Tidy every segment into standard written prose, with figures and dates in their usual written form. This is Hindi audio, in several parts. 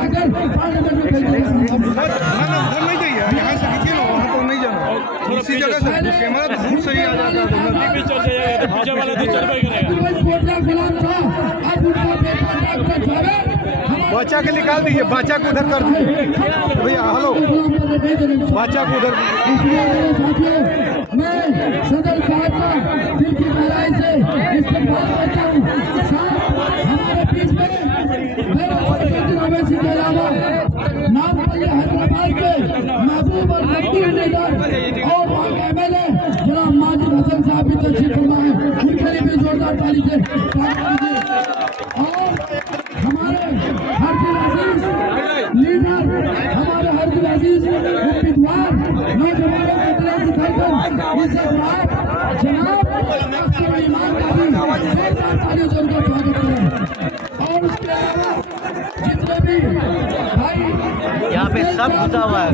उठाकर पार्लियामेंट में भेज देगा। उधर नहीं जाइए, यहाँ से खींचिए ना, वहाँ तो नहीं जाना। इसी जगह से कैमरा तो दूर से ही आ जाता है। पीछे वाला तो चल पाएगा। कोटला गुलाम था, अब उनका बेटा डॉक्टर जावेद बच्चा के निकाल दीजिए, बच्चा को उधर कर दीजिए भैया। हेलो, बच्चा को उधर। मैं सदर साहब का दिल की गहराई से इस्तेमाल करता हूँ। हमारे बीच में मेरा ओवैसी के अलावा नामपल्ली हैदराबाद के महबूब और मकबूल लीडर और वहाँ के एमएलए जनाब माजिद हसन साहब भी तशरीफ फरमा है, उनके लिए भी जोरदार ताली से स्वागत कीजिए। और हमारे हर दिल अजीज लीडर, हमारे हर दिल अजीज उम्मीदवार नौजवानों को दिला दिखाकर इसे जनाब ईमान का भी जोरदार तालियों से उनका स्वागत करें। और उसके अलावा जितने भी भाई यहाँ पे सब घुसा हुआ है,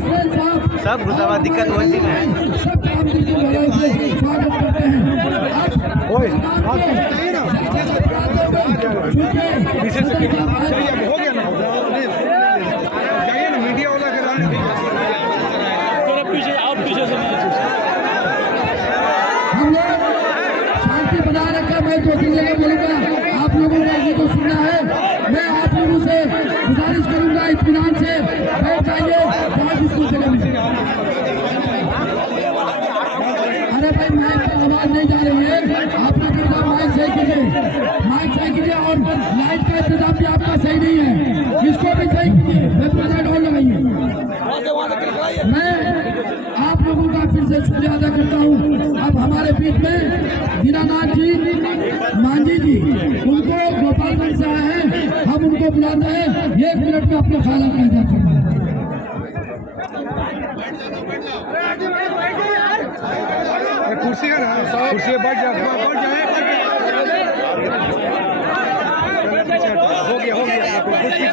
सब घुसा हुआ, दिक्कत वैसी में है। सब काम दिल की गहराई से स्वागत करते हैं। ओए, पीछे से हो गया ना, जाइए ना मीडिया वाला के रहने दीजिए। हम लोग शांति बनाए रखें। मैं दूसरी जगह बोलूँगा, आप लोगों ने ये तो सुनना है। मैं आप लोगों से गुजारिश करूँगा, इत्मीनान से बैठ जाइए दूसरी जगह में। अरे भाई माइक पर आवाज़ नहीं जा रही है, आप लोग माइक सही कीजिए, माइक सही कीजिए। और लाइट का इंतजाम भी आपका सही नहीं है, इसको भी सही कीजिए। वेबसाइट और लगाइए। मैं आप लोगों का फिर से शुक्रिया अदा करता हूँ। अब हमारे बीच में दीनानाथ जी मांझी जी, उनको गोपालगंज से आए हैं, हम उनको बुलाते हैं। 1 मिनट में अपने ख्याल का इजाफा करें। कुर्सी है ना, कुर्सी पे बैठ जाए। हो गया, कुर्सी